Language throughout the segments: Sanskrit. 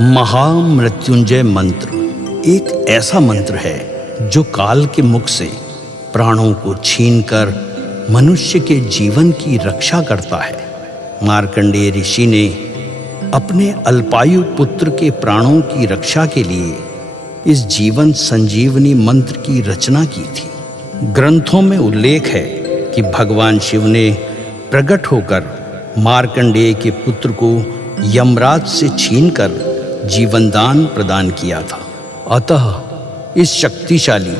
महामृत्युंजय मंत्र एक ऐसा मंत्र है जो काल के मुख से प्राणों को छीनकर मनुष्य के जीवन की रक्षा करता है। मार्कंडेय ऋषि ने अपने अल्पायु पुत्र के प्राणों की रक्षा के लिए इस जीवन संजीवनी मंत्र की रचना की थी। ग्रंथों में उल्लेख है कि भगवान शिव ने प्रकट होकर मार्कंडेय के पुत्र को यमराज से छीनकर जीवनदान प्रदान किया था। अतः इस शक्तिशाली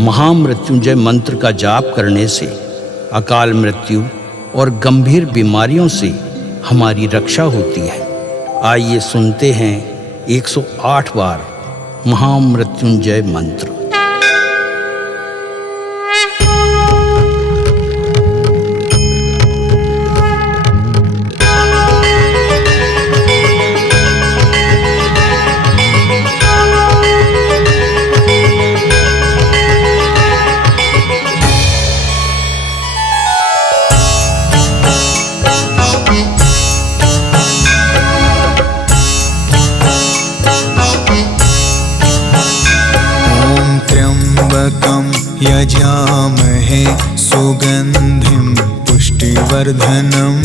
महामृत्युंजय मंत्र का जाप करने से अकाल मृत्यु और गंभीर बीमारियों से हमारी रक्षा होती है। आइए सुनते हैं 108 बार महामृत्युंजय मंत्र। यजामहे सुगंधिं पुष्टिवर्धनम्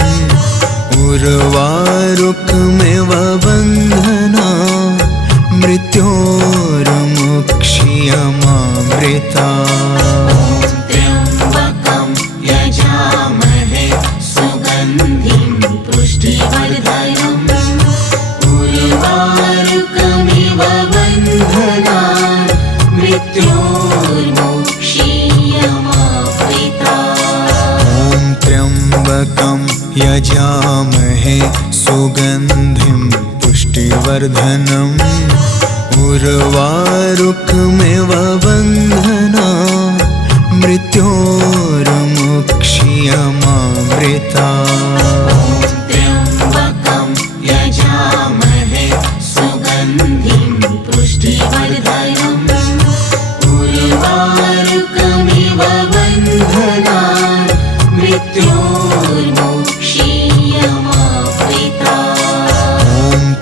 उर्वारुकमिव बन्धना मृत्योर्मुक्षीयमामृता। त्र्यम्बकं यजामहे सुगन्धिं पुष्टिवर्धनम् उर्वारुकमिव बन्धना त्र्यम्बकं यजामहे सुगन्धिं पुष्टिवर्धनम् उर्वारुकमिव बन्धना मृत्योर्मुक्षीयमामृता। त्र्यम्बकं यजामहे सुगन्धिं पुष्टिवर्धनम् उर्वारुकमिव बन्धना मृत्योर्मुक्षीयमामृता।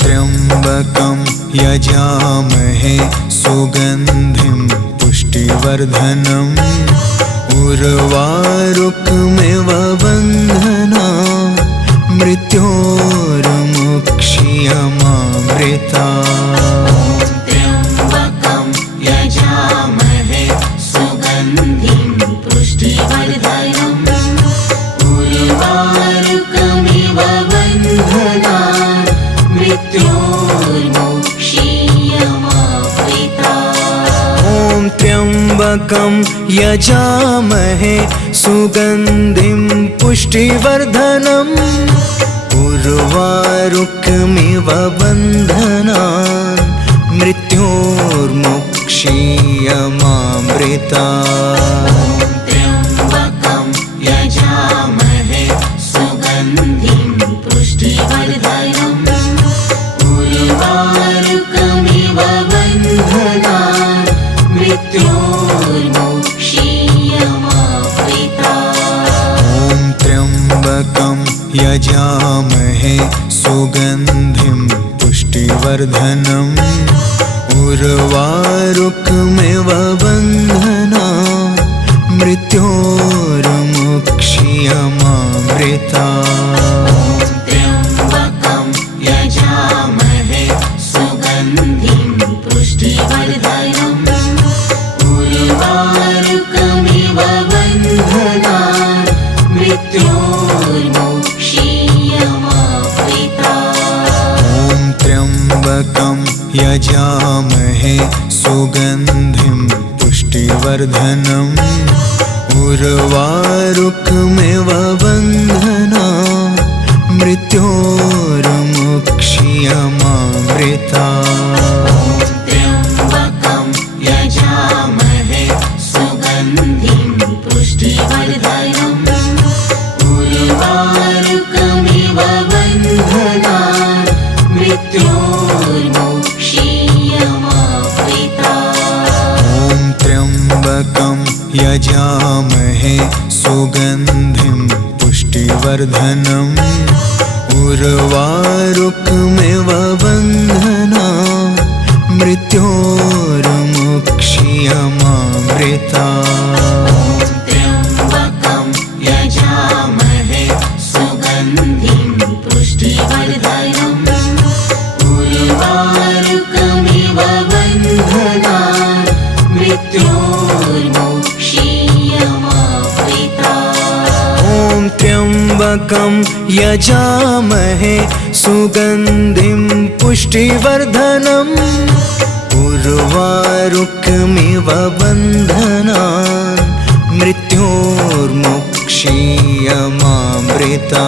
त्र्यम्बकं यजामहे सुगन्धिं पुष्टिवर्धनम् उर्वारुकमिव बन्धना मृत्योर्मुक्षीयमामृता। त्र्यम्बकं यजामहे सुगन्धिं पुष्टिवर्धनम् उर्वारुकमिव बन्धना मृत्योर्मुक्षीयमामृता। त्र्यम्बकं यजामहे सुगन्धिं पुष्टिवर्धनम् उर्वारुकमिव बन्धना मृत्योर्मुक्षीयमामृता। त्र्यम्बकं यजामहे सुगन्धिं पुष्टिवर्धनम् उर्वारुकमिव बन्धना मृत्योर्मुक्षीयमामृता। त्र्यम्बकं यजामहे सुगन्धिं पुष्टिवर्धनम् उर्वारुकमिव बन्धना मृत्योर्मुक्षीयमामृता। त्र्यम्बकं यजामहे सुगन्धिं पुष्टिवर्धनम् उर्वारुकमिव बन्धना मृत्योर्मुक्षीयमामृता। त्र्यम्बकं यजामहे सुगन्धिं पुष्टिवर्धनम् उर्वारुकमिव बन्धना मृत्योर्मुक्षीयमामृता। त्र्यम्बकं यजामहे सुगन्धिं पुष्टिवर्धनम् उर्वारुकमिव बन्धना मृत्योर्मुक्षीयमामृता। त्र्यम्बकं यजामहे सुगन्धिं पुष्टिवर्धनम् उर्वारुकमिव बन्धना मृत्योर्मुक्षीयमामृता त्र्यम्बकं यजामहे सुगन्धिं पुष्टिवर्धनम् उर्वारुकमिव बन्धनान् मृत्योर्मुक्षीयमामृता ॐ त्र्यम्बकं यजामहे सुगन्धिं पुष्टिवर्धनम् उर्वारुकमिव बन्धनान् मृत्योर्मुक्षीयमामृता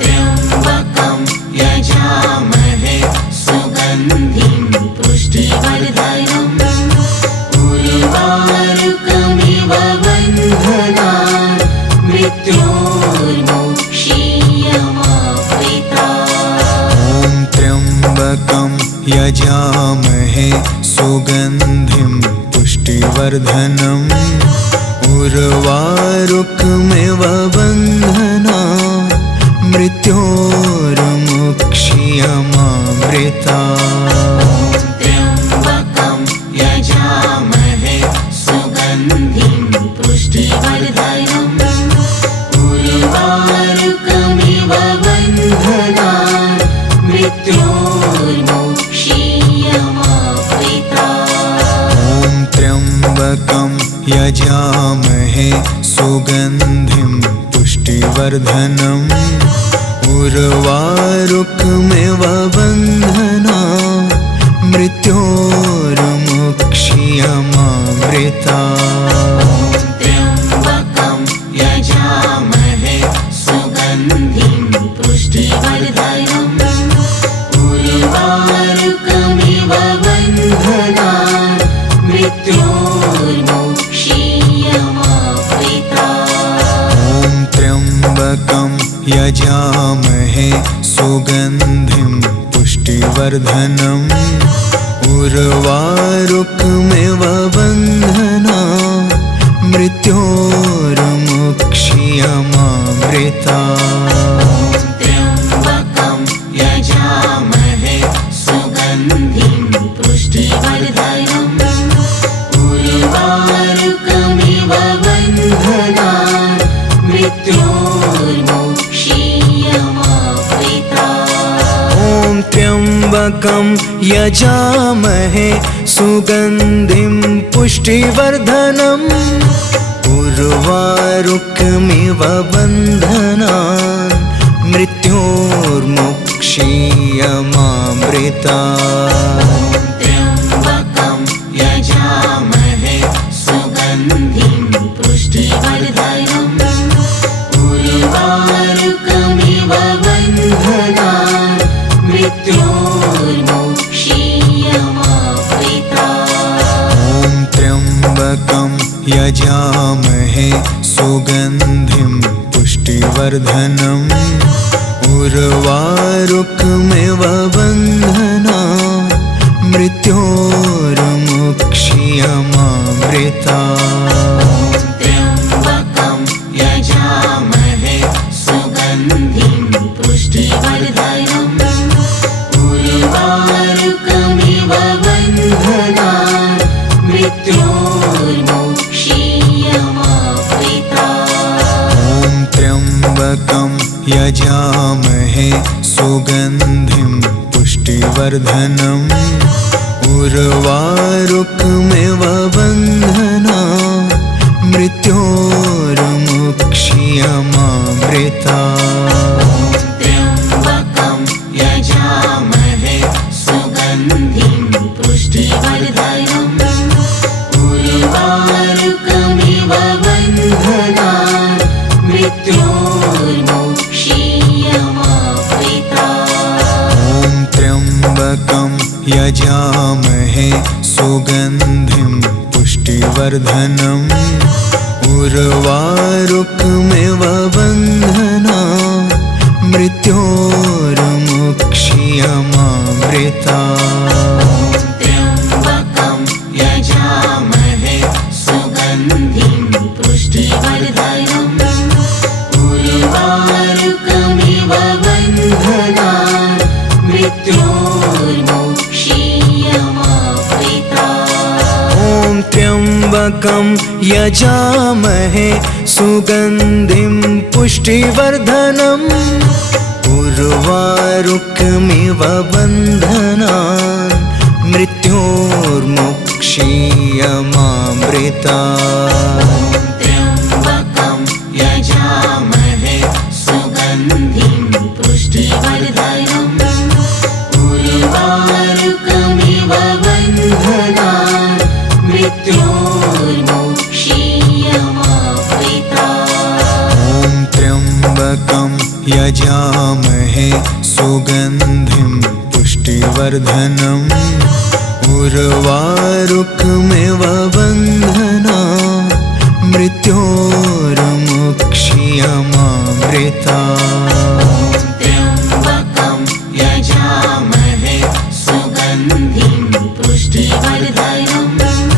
त्र्यम्बकं यजामहे सुगन्धिं पुष्टिवर्धनम् उर्वारुकमिव बन्धनान् मृत्योर्मुक्षीयमामृता ॐ त्र्यम्बकं यजामहे सुगन्धिं पुष्टिवर्धनम् उर्वारुकमिव बन्धनान् मृत्योर्मुक्षीयमामृता त्र्यम्बकं यजामहे सुगन्धिं पुष्टिवर्धनम् उर्वारुकमिव बन्धनान् मृत्योर्मुक्षीयमामृता ॐ त्र्यम्बकं यजामहे सुगन्धिं पुष्टिवर्धनम् उर्वारुकमिव बन्धनान् मृत्योर्मुक्षीयमामृता त्र्यम्बकं यजामहे सुगन्धिं पुष्टिवर्धनम् उर्वारुकमिव बन्धनान् मृत्योर्मुक्षीयमामृता ॐ त्र्यम्बकं यजामहे सुगन्धिं पुष्टिवर्धनम् उर्वारुकमिव बन्धनान् मृत्योर्मुक्षीयमामृता त्र्यम्बकं यजामहे सुगन्धिं पुष्टिवर्धनम् उर्वारुकमिव बन्धनान् मृत्योर्मुक्षीयमामृता ॐ त्र्यम्बकं यजामहे सुगन्धिं पुष्टिवर्धनम् उर्वारुकमिव बन्धनान् मृत्योर्मुक्षीयमामृता त्र्यम्बकं यजामहे सुगन्धिं पुष्टिवर्धनम् उर्वारुकमिव बन्धनान् मृत्योर्मुक्षीयमामृता ॐ त्र्यम्बकं यजामहे सुगन्धिं पुष्टिवर्धनम् उर्वारुकमिव बन्धनान् मृत्योर्मुक्षीयमामृता त्र्यम्बकं यजामहे सुगन्धिं पुष्टिवर्धनम् उर्वारुकमिव बन्धनान् मृत्योर्मुक्षीयमामृता ॐ त्र्यम्बकं यजामहे सुगन्धिं पुष्टिवर्धनम् उर्वारुकमिव बन्धनान् मृत्योर्मुक्षीयमामृता त्र्यम्बकं यजामहे सुगन्धिं पुष्टिवर्धनम् उर्वारुकमिव बन्धनान् मृत्योर्मुक्षीयमामृता ॐ त्र्यम्बकं यजामहे सुगन्धिं पुष्टिवर्धनम् उर्वारुकमिव बन्धनान् मृत्योर्मुक्षीयमामृता त्र्यम्बकं यजामहे सुगन्धिं पुष्टिवर्धनम् उर्वारुकमिव बन्धनान् मृत्योर्मोक्षीयमावृतात्। ॐ त्र्यम्बकं यजामहे सुगन्धिं पुष्टिवर्धनम् उर्वारुकमिव बन्धनान् मृत्योर्मोक्षीयमावृतात्। त्र्यम्बकं यजामहे सुगन्धिं पुष्टिवर्धनम् उर्वारुकमिव बन्धनान् मृत्योर्मोक्षीयमावृतात्। ॐ त्र्यम्बकं यजामहे सुगन्धिं पुष्टिवर्धनम् उर्वारुकमिव बन्धनान् मृत्योर्मोक्षीयमावृतात्। त्र्यम्बकं यजामहे सुगन्धिं पुष्टिवर्धनम्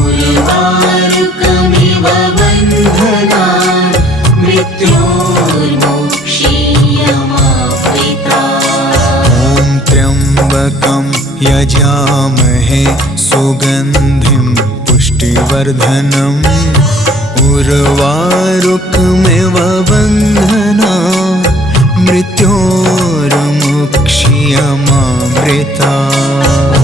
उर्वारुकमिव बन्धनान् मृत्योर्मोक्षीयमावृतात्। ॐ त्र्यम्बकं यजामहे सुगन्धिं पुष्टिवर्धनम् उर्वारुकमिव बन्धनान् मृत्योर्मोक्षीयमावृतात्।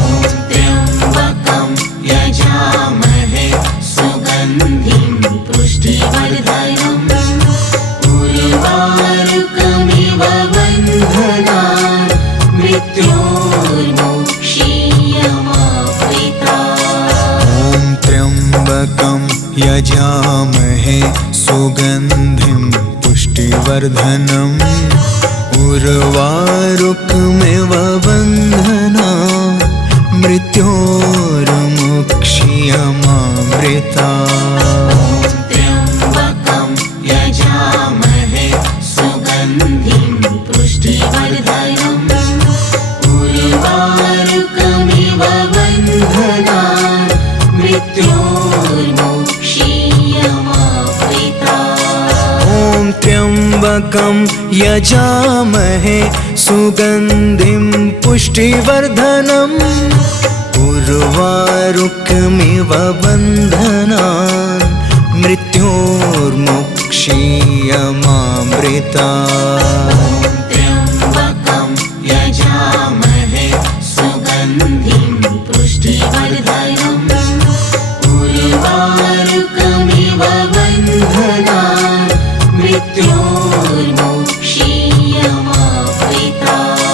त्र्यम्बकं यजामहे सुगन्धिं पुष्टिवर्धनम् उर्वारुकमिव बन्धनान् मृत्योर्मोक्षीयमावृतात्। ॐ त्र्यम्बकं यजामहे सुगन्धिं पुष्टिवर्धनम् उर्वारुकमिव बन्धनान् मृत्योर्मोक्षीयमावृतात्। त्र्यम्बकं यजामहे सुगन्धिं पुष्टिवर्धनम् उर्वारुकमिव बन्धनान् मृत्योर्मोक्षीयमावृतात्। ॐ त्र्यम्बकं यजामहे सुगन्धिं पुष्टिवर्धनम् उर्वारुकमिव बन्धनान् मृत्योर्मोक्षीयमावृतात्। त्र्यम्बकं यजामहे सुगन्धिं पुष्टिवर्धनम् उर्वारुकमिव बन्धनान् मृत्योर्मोक्षीयमावृतात्।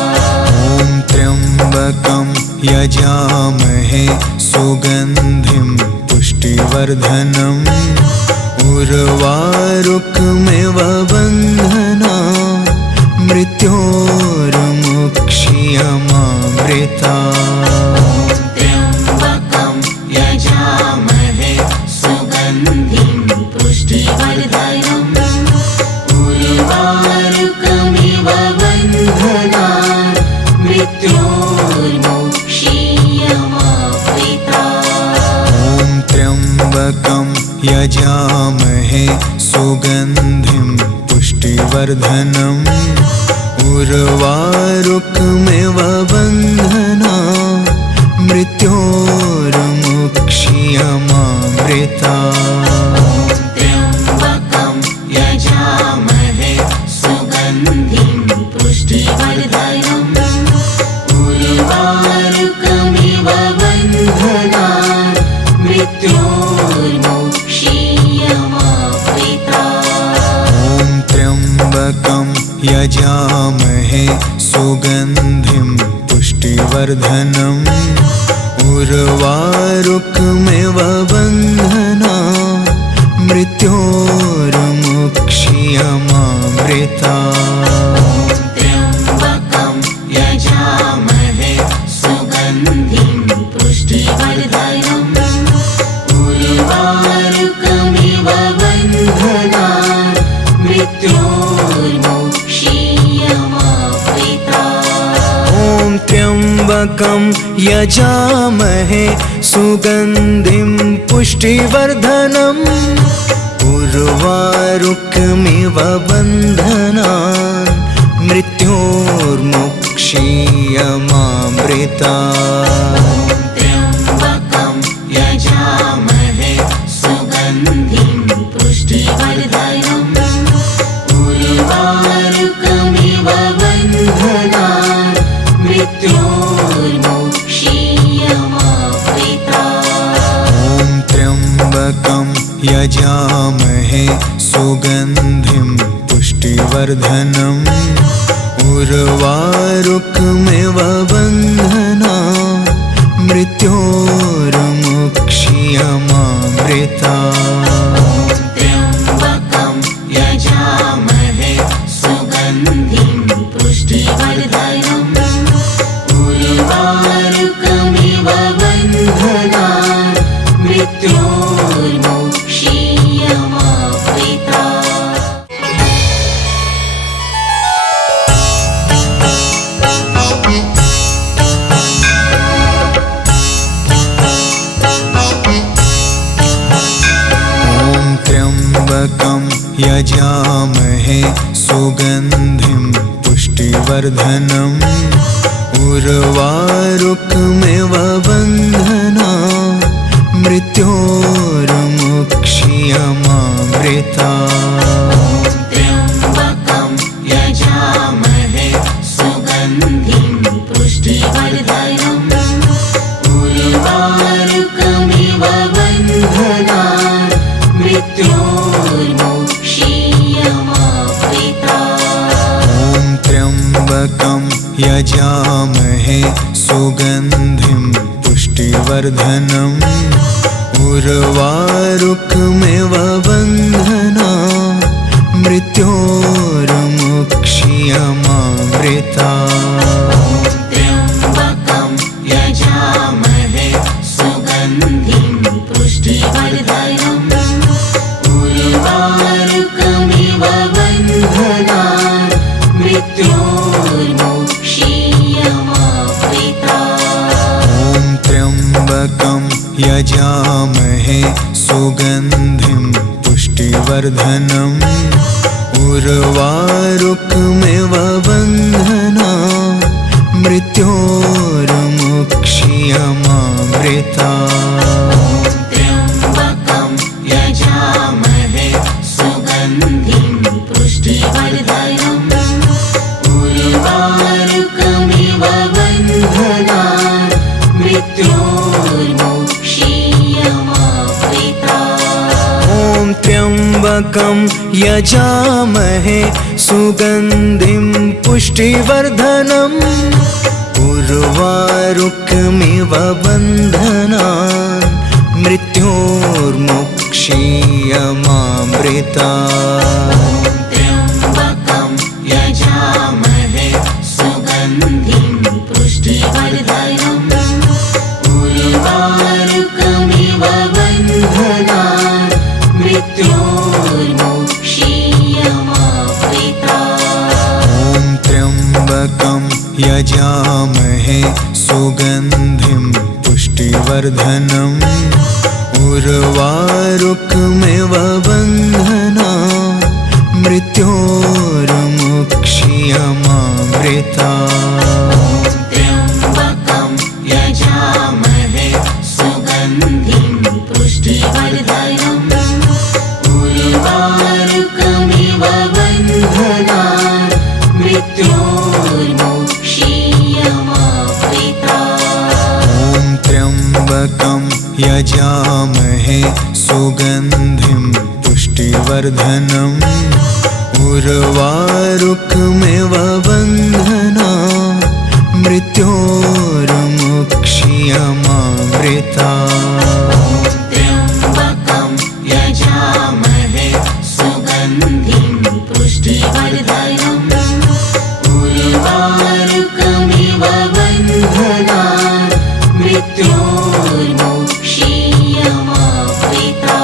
ॐ त्र्यम्बकं यजामहे सुगन्धिं पुष्टिवर्धनम् उर्वारुकमिव बन्धनान् मृत्योर्मोक्षीयमावृतात्। त्र्यम्बकं यजामहे सुगन्धिं पुष्टिवर्धनम् उर्वारुकमिव बन्धनान् मृत्योर्मोक्षीयमावृतात्। ॐ त्र्यम्बकं यजामहे सुगन्धिं पुष्टिवर्धनम् उर्वारुकमिव बन्धनान् मृत्योर्मोक्षीयमावृतात्। त्र्यम्बकं यजामहे सुगन्धिं पुष्टिवर्धनम् उर्वारुकमिव बन्धनान् मृत्योर्मोक्षीयमावृतात्। ॐ त्र्यम्बकं यजामहे सुगन्धिं पुष्टिवर्धनम् उर्वारुकमिव बन्धनान् मृत्योर्मोक्षीयमावृतात्। त्र्यम्बकं यजामहे सुगन्धिं पुष्टिवर्धनम् उर्वारुकमिव बन्धनान् मृत्योर्मोक्षीयमावृतात्। ॐ त्र्यम्बकं यजामहे सुगन्धिं पुष्टिवर्धनम् उर्वारुकमिव बन्धनान् मृत्योर्मोक्षीयमावृतात्। मृत्योर्मुक्षीयमामृता त्र्यम्बकं यजामहे सुगन्धिं पुष्टिवर्धनम् उर्वारुकमिव बन्धनान् मृत्योर्मुक्षीयमामृता त्र्यम्बकं यजामहे सुगन्धिं पुष्टिवर्धनम् उर्वारुकमिव बन्धनान् मृत्योर्मुक्षीयमामृता त्र्यम्बकं यजामहे सुगन्धिं पुष्टिवर्धनम् उर्वारुकमिव बन्धनान् मृत्योर्मुक्षीयमामृता त्र्यम्बकं यजामहे सुगन्धिं पुष्टिवर्धनम् उर्वारुकमिव बन्धनान् मृत्योर्मुक्षीयमामृता त्र्यम्बकं यजामहे सुगन्धिं पुष्टिवर्धनम् उर्वारुकमिव बन्धनान् मृत्योर्मुक्षीयमामृता त्र्यम्बकं यजामहे सुगन्धिं पुष्टिवर्धनम् उर्वारुकमिव बन्धनान् मृत्योर्मुक्षीयमामृता त्र्यम्बकं यजामहे सुगन्धिं पुष्टिवर्धनम् उर्वारुकमिव बन्धनान् मृत्योर्मुक्षीयमामृता त्र्यम्बकं यजामहे सुगन्धिं पुष्टिवर्धनम् उर्वारुकमिव बन्धनान् मृत्योर्मुक्षीयमामृता त्र्यम्बकं यजामहे सुगन्धिं पुष्टिवर्धनम् उर्वारुकमिव बन्धनान् मृत्योर्मुक्षीयमामृता त्र्यम्बकं यजामहे सुगन्धिं पुष्टिवर्धनम् उर्वारुकमिव बन्धनान् मृत्योर्मुक्षीयमामृता त्र्यम्बकं यजामहे सुगन्धिं पुष्टिवर्धनम् उर्वारुकमिव बन्धनान् मृत्योर्मुक्षीयमामृता त्र्यम्बकं यजामहे सुगन्धिं पुष्टिवर्धनम् उर्वारुकमिव बन्धनान् मृत्योर्मुक्षीयमामृता त्र्यम्बकं यजामहे सुगन्धिं पुष्टिवर्धनम् उर्वारुकमिव बन्धनान् मृत्योर्मुक्षीयमामृता त्र्यम्बकं यजामहे सुगन्धिं पुष्टिवर्धनम् उर्वारुकमिव बन्धनान् मृत्योर्मुक्षीयमामृता त्र्यम्बकं यजामहे सुगन्धिं पुष्टिवर्धनम् उर्वारुकमिव बन्धनान् मृत्योर्मुक्षीयमामृता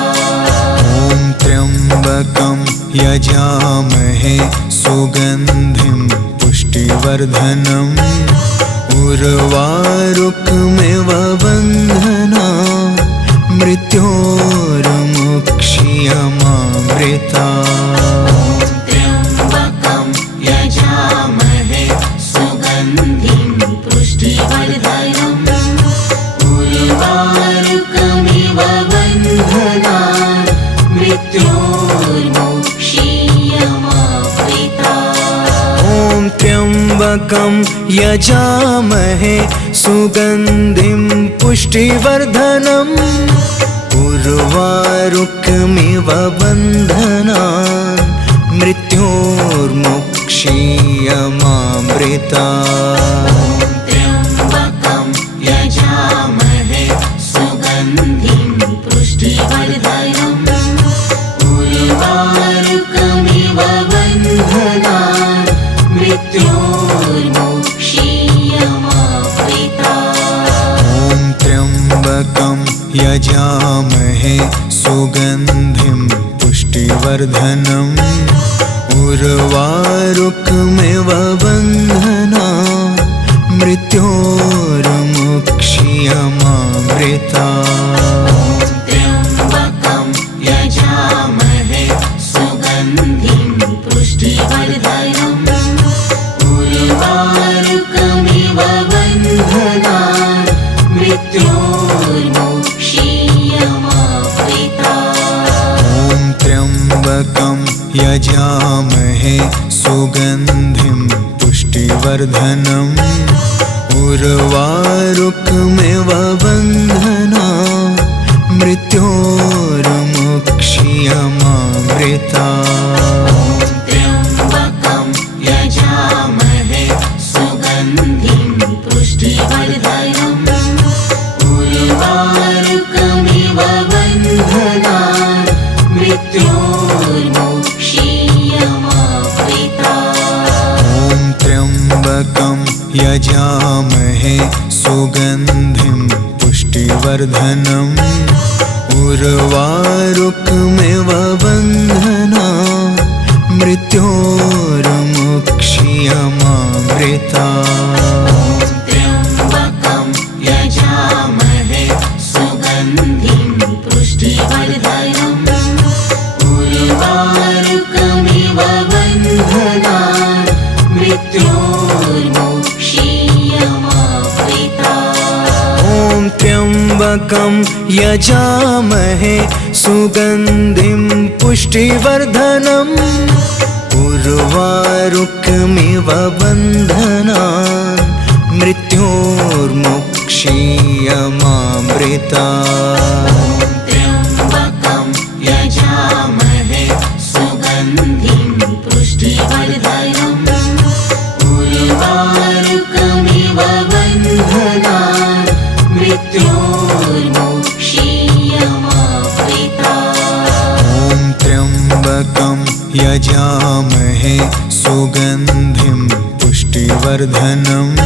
त्र्यम्बकं यजामहे सुगन्धिं पुष्टिवर्धनम् उर्वारुकमिव बन्धनान् मृत्योर्मुक्षीयमामृता त्र्यम्बकं यजामहे त्र्यम्बकं यजामहे सुगन्धिं पुष्टिवर्धनम् उर्वारुकमिव बन्धनान् मृत्योर्मुक्षीयमामृतात्। त्र्यम्बकं यजामहे सुगन्धिं पुष्टिवर्धनम् उर्वारुकमिव बन्धनान् मृत्योर्मुक्षीयमामृतात्। ॐ त्र्यम्बकं यजामहे सुगन्धिं पुष्टिवर्धनम् उर्वारुकमिव बन्धनान् मृत्योर्मुक्षीयमामृतात्। त्र्यम्बकं यजामहे सुगन्धिं पुष्टिवर्धनम् उर्वारुकमिव बन्धनान् मृत्योर्मुक्षीयमामृतात्। ॐ त्र्यम्बकं यजामहे सुगन्धिं पुष्टिवर्धनम् उर्वारुकमिव बन्धनान् मृत्योर्मुक्षीयमामृतात्। त्र्यम्बकं यजामहे सुगन्धिं पुष्टिवर्धनम् उर्वारुकमिव बन्धनान् मृत्योर्मुक्षीयमामृतात्। ॐ त्र्यम्बकं यजामहे सुगन्धिं पुष्टिवर्धनम् उर्वारुकमिव बन्धनान् मृत्योर्मुक्षीयमामृतात्। त्र्यम्बकं यजामहे सुगन्धिं पुष्टिवर्धनम् उर्वारुकमिव बन्धनान् मृत्योर्मुक्षीयमामृतात्। ॐ त्र्यम्बकं यजामहे सुगन्धिं पुष्टिवर्धनम् उर्वारुकमिव बन्धनान् मृत्योर्मुक्षीयमामृतात्। त्र्यम्बकं यजामहे सुगन्धिं पुष्टिवर्धनम् उर्वारुकमिव बन्धनान् मृत्योर्मुक्षीयमामृतात्। ॐ त्र्यम्बकं यजामहे सुगन्धिं पुष्टिवर्धनम्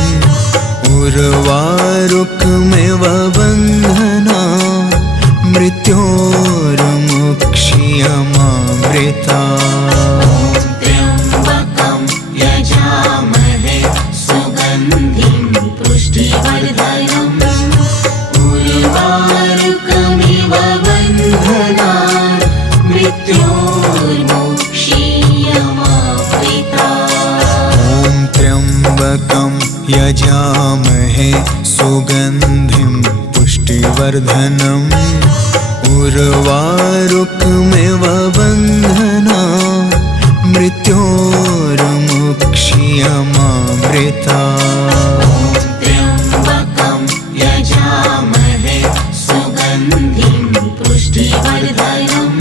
उर्वारुकमिव बन्धनान् मृत्योर्मुक्षीयमामृतात्। त्र्यम्बकं यजामहे सुगन्धिं पुष्टिवर्धनम् उर्वारुकमिव बन्धनान् मृत्योर्मुक्षीयमामृतात्। ॐ त्र्यम्बकं यजामहे सुगन्धिं पुष्टिवर्धनम् उर्वारुकमिव बन्धनान् मृत्योर्मुक्षीयमामृतात्। त्र्यम्बकं यजामहे सुगन्धिं पुष्टिवर्धनम्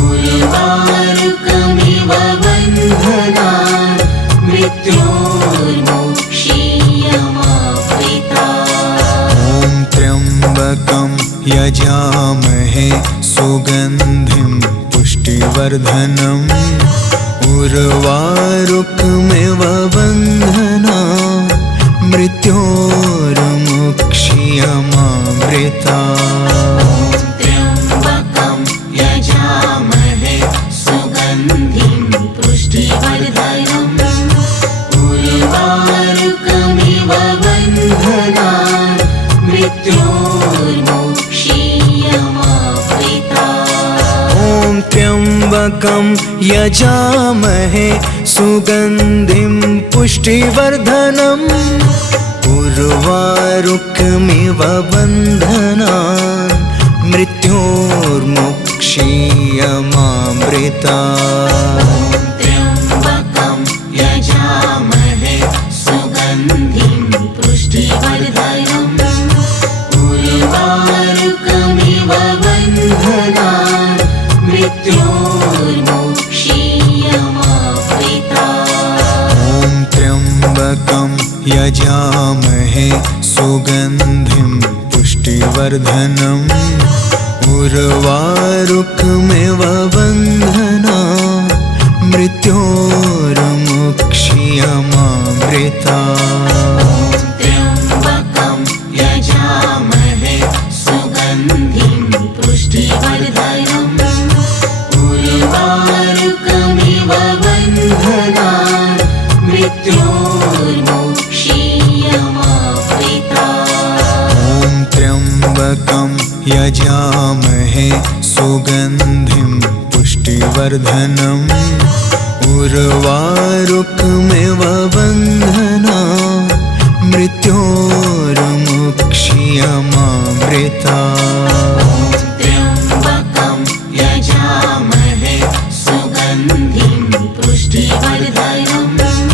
उर्वारुकमिव बन्धनान् मृत्योर्मुक्षीयमामृतात्। ॐ त्र्यम्बकं यजामहे सुगन्धिं पुष्टिवर्धनम् उर्वारुकमिव बन्धनान् मृत्योर्मुक्षीयमामृतात्। त्र्यम्बकं यजामहे सुगन्धिं पुष्टिवर्धनम् उर्वारुकमिव बन्धनान् मृत्योर्मुक्षीयमामृतात्। ॐ त्र्यम्बकं यजामहे सुगन्धिं पुष्टिवर्धनम् उर्वारुकमिव बन्धनान् मृत्योर्मुक्षीयमामृतात्। त्र्यम्बकं यजामहे त्र्यम्बकं यजामहे सुगन्धिं पुष्टिवर्धनम् उर्वारुकमिव बन्धनान् मृत्योर्मुक्ष्यमामृतात्। त्र्यम्बकं यजामहे सुगन्धिं पुष्टिवर्धनम् उर्वारुकमिव बन्धनान् मृत्योर्मुक्ष्यमामृतात्। ॐ त्र्यम्बकं यजामहे सुगन्धिं पुष्टिवर्धनम् उर्वारुकमिव बन्धनान् मृत्योर्मुक्ष्यमामृतात्। त्र्यम्बकं यजामहे सुगन्धिं पुष्टिवर्धनम्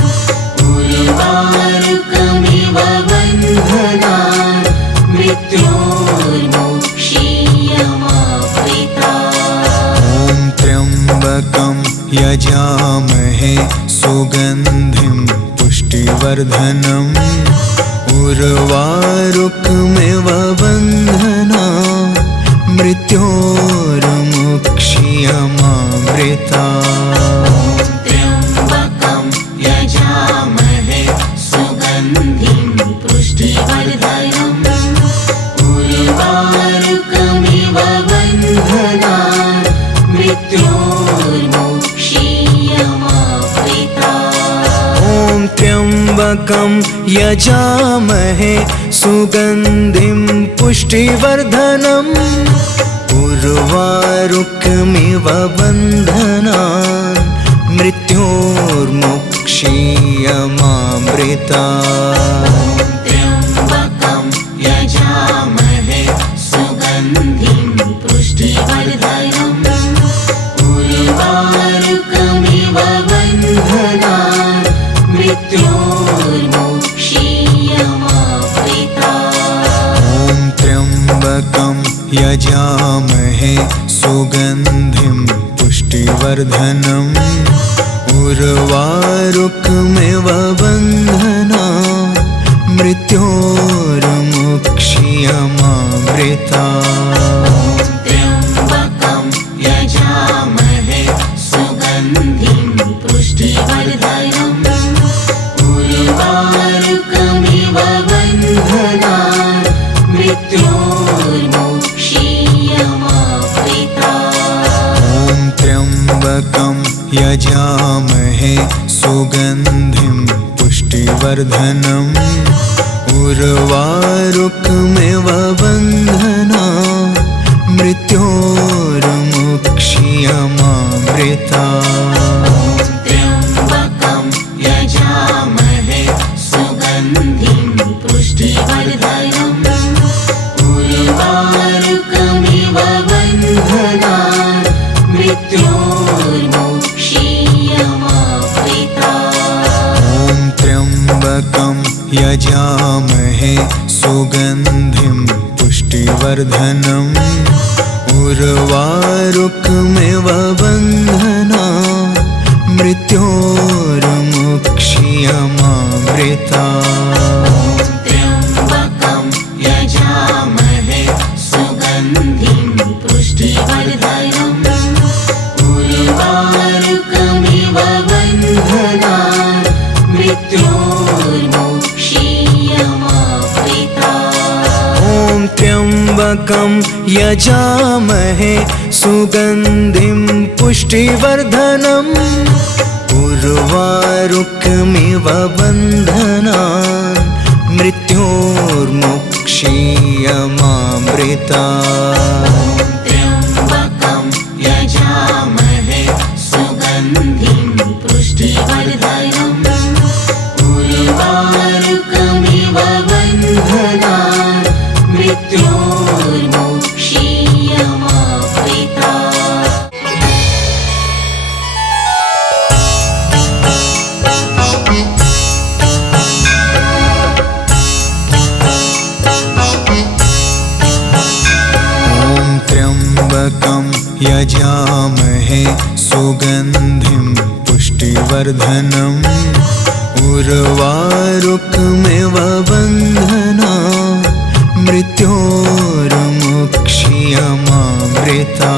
उर्वारुकमिव बन्धनान् मृत्योर्मुक्ष्यमामृतात्। ॐ त्र्यम्बकं यजामहे सुगन्धिं पुष्टिवर्धनम् उर्वारुकमिव बन्धनान् मृत्योर्मुक्ष्यमामृतात्। त्र्यम्बकं यजामहे सुगन्धिं पुष्टिवर्धनम् उर्वारुकमिव बन्धनान् मृत्योर्मुक्ष्यमामृतात्। ॐ त्र्यम्बकं यजामहे सुगन्धिं पुष्टिवर्धनम् उर्वारुकमिव बन्धनान् मृत्योर्मुक्ष्यमामृतात्। त्र्यम्बकं यजामहे सुगन्धिं पुष्टिवर्धनम् उर्वारुकमिव बन्धनान् मृत्योर्मुक्ष्यमामृतात्। ॐ त्र्यम्बकं यजामहे सुगन्धिं पुष्टिवर्धनम् उर्वारुकमिव बन्धनान् मृत्योर्मुक्ष्यमामृतात्। त्र्यम्बकं यजामहे सुगन्धिं पुष्टिवर्धनम् उर्वारुकमिव बन्धनान् मृत्योर्मुक्ष्यमामृतात्। ॐ त्र्यम्बकं यजामहे सुगन्धिं पुष्टिवर्धनम् उर्वारुकमिव बन्धनान् मृत्योर्मुक्ष्यमामृतात्। त्र्यम्बकं यजामहे सुगन्धिं पुष्टिवर्धनम् उर्वारुकमिव बन्धनान् मृत्योर्मुक्ष्यमामृतात्। ॐ त्र्यम्बकं यजामहे सुगन्धिं पुष्टिवर्धनम् उर्वारुकमिव बन्धनान् मृत्योर्मुक्ष्यमामृतात्। त्र्यम्बकं यजामहे सुगन्धिं पुष्टिवर्धनम् उर्वारुकमिव बन्धनान् मृत्योर्मुक्ष्यमामृतात्। ॐ त्र्यम्बकं यजामहे सुगन्धिं पुष्टिवर्धनम् उर्वारुकमिव बन्धनान् मृत्योर्मुक्ष्यमामृतात्। त्र्यम्बकं यजामहे सुगन्धिं पुष्टिवर्धनम् उर्वारुकमिव बन्धनान् मृत्योर्मुक्ष्यमामृतात्। त्र्यम्बकं यजामहे सुगन्धिं पुष्टिवर्धनम् उर्वारुकमिव उर्वारुकमिव बन्धना मृत्योर्मुक्षीयमामृता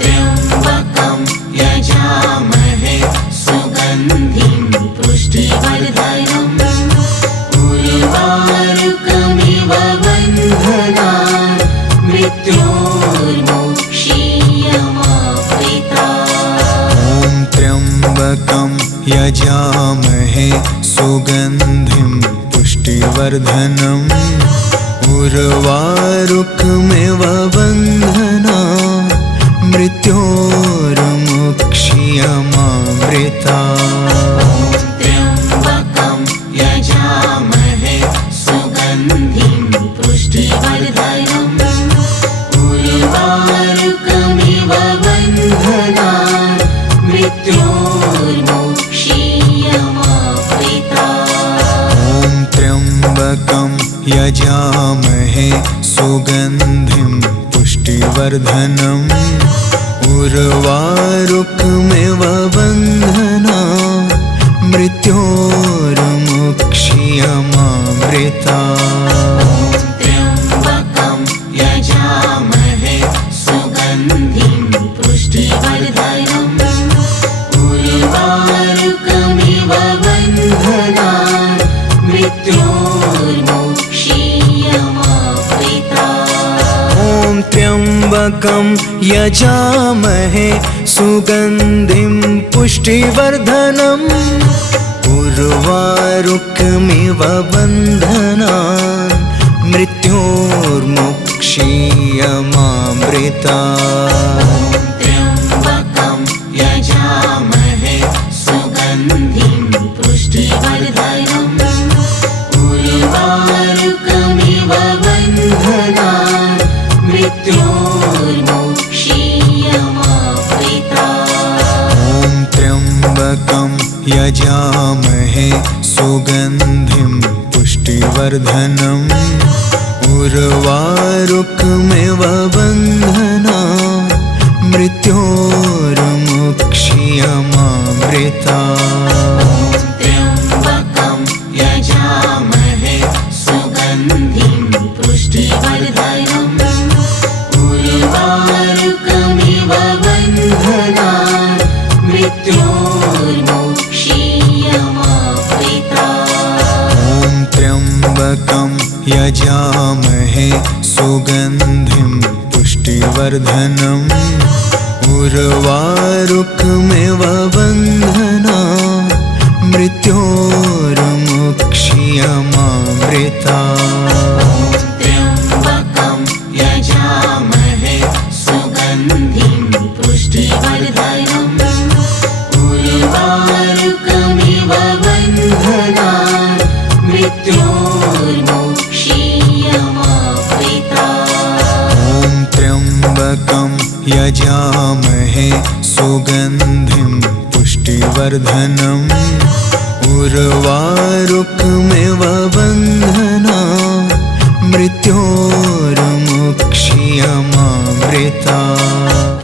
त्र्यम्बकं यजामहे सुगन्धिं पुष्टिवर्धनम् उर्वारुकमिव बन्धनान् मृत्योर्मुक्षीयमामृता ॐ त्र्यम्बकं यजामहे सुगन्धिं पुष्टिवर्धनम् उर्वारुकमिव बन्धना मृत्योर्मुक्षीयमामृता त्र्यम्बकं यजामहे सुगन्धिं पुष्टिवर्धनम् उर्वारुकमिव बन्धनान् मृत्योर्मुक्षीयमामृता ॐ त्र्यम्बकं यजामहे सुगन्धिं पुष्टिवर्धनम् उर्वारुकमिव बन्धना मृत्योर्मुक्षीयमामृता त्र्यम्बकं यजामहे सुगन्धिं पुष्टिवर्धनम् उर्वारुकमिव बन्धनान् मृत्योर्मुक्षीयमामृता ॐ त्र्यम्बकं यजामहे सुगन्धिं पुष्टिवर्धनम् उर्वारुकमिव बन्धनान् मृत्योर्मुक्षीयमामृता त्र्यम्बकं यजामहे सुगन्धिं पुष्टिवर्धनम् उर्वारुकमिव बन्धनान् मृत्योर्मुक्षीयमामृता ॐ त्र्यम्बकं यजामहे सुगन्धिं पुष्टिवर्धनम् उर्वारुकमिव बन्धना मृत्योर्मुक्षीयमामृता त्र्यम्बकं यजामहे सुगन्धिं पुष्टिवर्धनम् उर्वारुकमिव बन्धनान् मृत्योर्मुक्षीयमामृता ॐ त्र्यम्बकं यजामहे सुगन्धिं पुष्टिवर्धनम् उर्वारुकमिव बन्धना मृत्योर्मुक्षीयमामृता त्र्यम्बकं यजामहे सुगन्धिं पुष्टिवर्धनम् उर्वारुकमिव बन्धनान् मृत्योर्मुक्षीयमामृता ॐ त्र्यम्बकं यजामहे सुगन्धिं पुष्टिवर्धनम् उर्वारुकमिव बन्धना मृत्योर्मुक्षीयमामृता